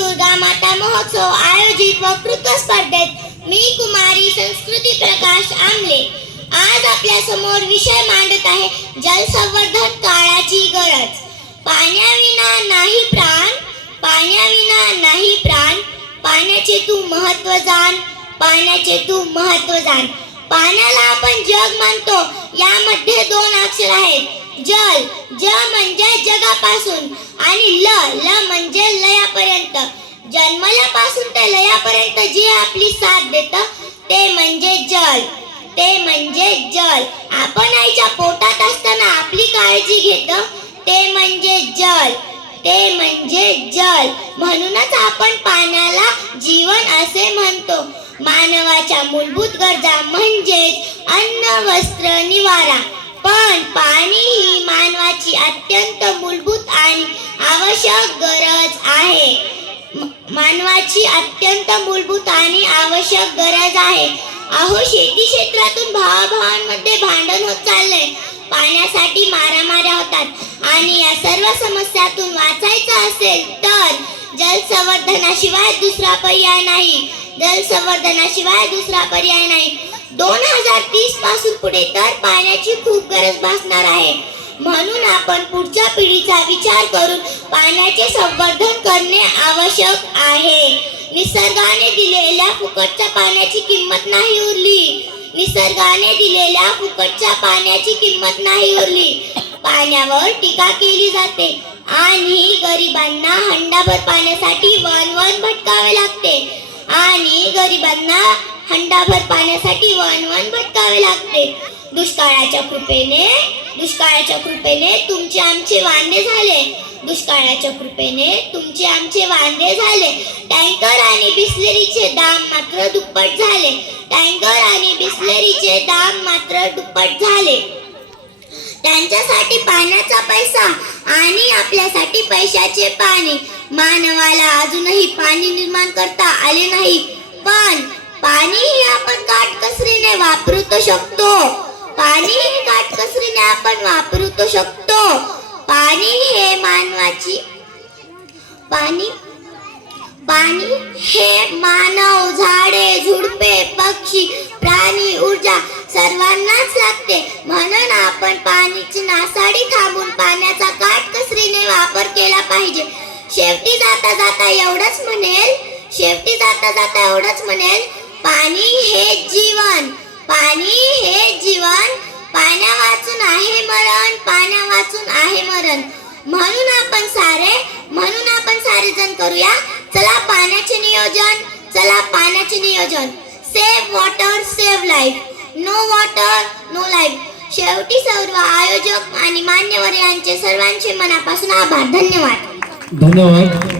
दुर्गा माता महोत्सव आयोजित वक्तृत्व स्पर्धेत मी कुमारी संस्कृती प्रकाश आमले. आज आपल्यासमोर विषय मांडत आहे जलसंवर्धन काळाची गरज. पाण्याविना नाही प्राण पाण्याविना नाही प्राण. पाण्याचे तू महत्त्व जाण पाण्याचे तू महत्त्व जाण. पाण्याला आपण जग मानतो यामध्ये दोन अक्षर आहेत. जल ज म्हणजे जगापासून आणि ल ल म्हणजे लयापर्यंत. जन्मल्यापासून ते लयापर्यंत जे आपली साथ देत ते म्हणजे जल. ते म्हणजे जल. आपण आईच्या पोटात असताना आपली काळजी घेत ते म्हणजे जल. ते म्हणजे जल. म्हणूनच आपण पाण्याला जीवन असे म्हणतो. मानवाच्या मूलभूत गरजा म्हणजेच अन्न वस्त्र निवारा. पण पाणी ही मानवाची अत्यंत मूलभूत आणि आवश्यक गरज आहे. मानवाची अत्यंत मूलभूत आणि आवश्यक गरज आहे. अहो शेती क्षेत्रातून भावाभावांमध्ये भांडण होत चाललंय. पाण्यासाठी मारामाऱ्या होतात आणि या सर्व समस्यातून वाचायचं असेल तर जलसंवर्धनाशिवाय दुसरा पर्याय नाही. जलसंवर्धनाशिवाय दुसरा पर्याय नाही. दोन हजार तीसपासून पुढे तर पाण्याची खूप गरज भासणार आहे. म्हणून आपण पुढच्या पिढीचा विचार करून पाण्याचे संवर्धन करणे आवश्यक आहे. निसर्गाने दिलेल्या फुकटच्या पाण्याची किंमत नाही उरली. निसर्गाने दिलेल्या फुकटच्या पाण्याची किंमत नाही उरली. पाण्यावर टीका केली जाते आणि गरिबांना हंडाभर पाण्यासाठी वन वन भटकावे लागते. आणि गरिबांना हंडाभर पाण्यासाठी वन वन भटकावे लागते. दुष्काळाच्या कृपेने दुष्काळाच्या कृपेने तुमचे आमचे वांदे झाले. दुष्काळाच्या कृपेने तुमचे आमचे वांदे झाले. टँकर आणि बिस्लेरीचे दाम मात्र दुप्पट झाले. टँकर आणि बिस्लेरीचे दाम मात्र दुप्पट झाले. त्यांच्यासाठी पाणी आणि आपल्यासाठी पैशाचे पाणी. मानवाला अजूनही पाणी निर्माण करता आले नाही. पण पाणीही आपण काटकसरीने वापरू तो शकतो पाणीही काटकसरीने आपण वापरू तो शकतो. पाणी हे मानवाची पाणी पाणी हे मानव झाडे झुडपे पक्षी प्राणी ऊर्जा सर्वांनाच लागते. म्हणून आपण पाणीची नासाडी थांबून पाण्याचा काटकसरीने वापर केला पाहिजे. शेवटी जाता जाता एवढंच म्हणेल शेवटी जाता जाता एवढंच म्हणेल पाणी हे जीवन पाणी हे जीवन पाण्या वाचून आहे मरण पाण्या वाचून आहे मरण. म्हणून आपण सारे म्हणून आपण सारे जण करूया. चला पाण्याचे नियोजन चला पाण्याचे नियोजन. Save water save life no water no life शेवटी सर्व आयोजक आणि मान्यवर यांचे सर्वांचे मनापासून आभार. धन्यवाद. धन्यवाद.